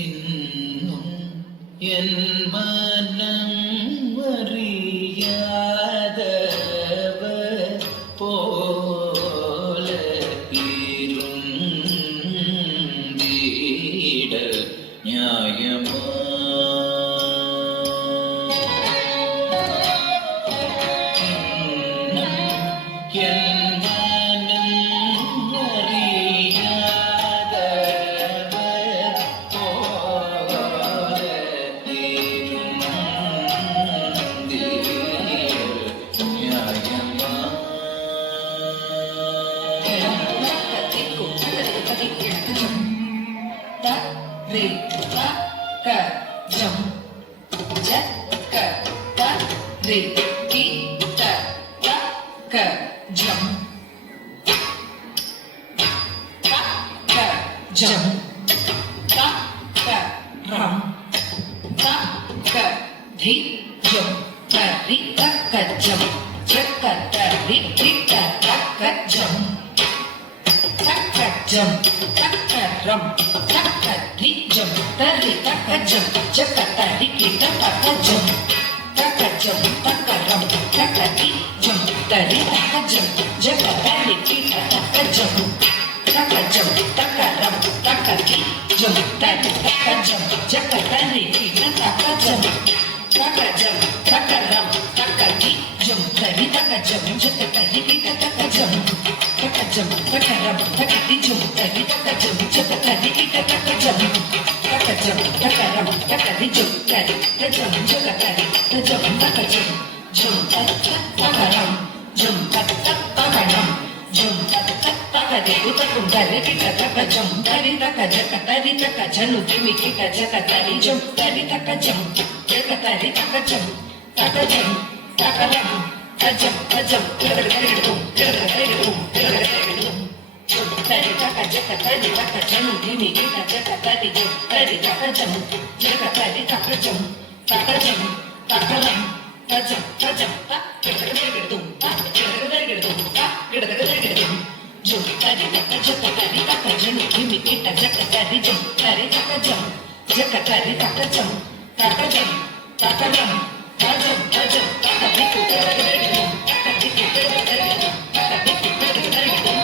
இன்னும் என் மனம் அறியாதவர் போல இருந்திட நியாயமா? Ri ta ka jam ja ka ta ri ti ta ka jam ta ka jam ta ka ram ta ka dhi jam ta ri ta ka jam ja ka ta ri ti ta ka jam ta ka jam ta ka ram ta ka dhi jam ta ri ta ka jam ja ka ta ri ti ta ka jam ta ka jam ta ka ram ta ka dhi jam ta ri ta ka jam ja ka ta ri ti ta ka jam ta ka jam ta ka ram ta ka dhi jam ta ri ta ka jam ja ka ta ri ti ta ka jam ta ka jam ta ka ram ta ka dhi jam ta ri ta ka jam ja ka ta ri ti ta ka jam ta ka jam ta ka ram ta ka dhi jam ta ri ta ka jam ja ka ta ri ti ta ka jam ta ka jam ta ka ram ta ka dhi jam ta ri ta jam ja ka ta ri ta jam ta ka jam jam ta ka ram jam ta ka ram jam ta ka dhi ta kum ta ri ti ta ka jam ta ri ta ka ja ka ta ri ta ka janu ti mi ki ka ja ka ta ri jam ta ri ta ka jam ja ka ta ri ta ka jam ta ka jam ta ka ram ta jam ta jam ta ka ri tum ta ka ri tum ta ka ri tum ta ri ta ka ja ka ta ri ta ka janu ti mi ki ka ja ka ta ri jam ta ri ta ka jam ja ka ta ri ta ka jam ta ka jam ta ka ram ta jam ta jam ta ka ri tum ta ka ri tum ta ka ri tum jam ta ri ta ka ja ka ta ri ta ka janu ti mi ki ka ja ka ta ri jam ta ri ta ka jam ja ka ta ri ta ka jam ta ka jam ta ka ram ta jam ta jam ta ka ri tum ta ka ri tum ta ka ri tum ta ka ri tum ta ka ri tum ta ka ri tum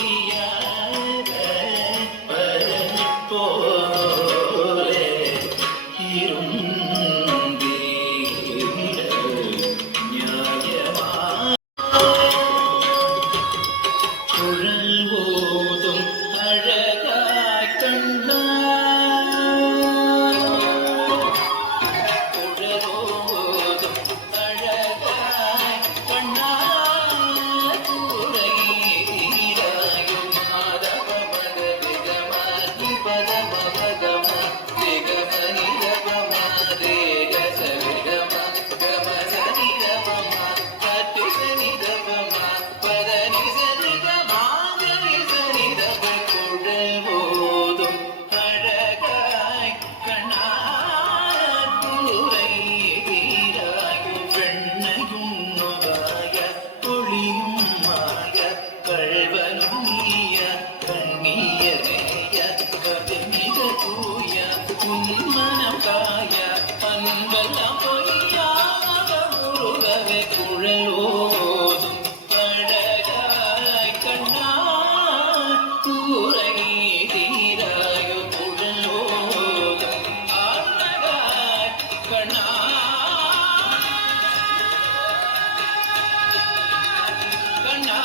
மனறியாத போலே இருந்தீர நியாயமா குழல் ஓதும் அழகாய் கண்ணா குழலோதும் அழகாய் கண்ணா கூரை தீராயும் மாதவ மத விகமதி பதம பகம விகம நிரவம தேக சவிடம கம சனிரவம கட்டி சனிரவம பத நிசனிதம நிசனிதம குழல் ஓதும் அழகாய் கண்ணா கூரை தீராயும் வெண்ணையும் நுகாய ஒளியும் மாய கழ்வனும் நீய கண்ணீயனேய கவிமிக தூய உன்மனம் காய அன்பெல்லாம் பொய்யாக முருகவே குழலோதும் அழகாய் கண்ணா கூரை தீராயோ குழலோதும் அழகாய் கண்ணா கண்ணா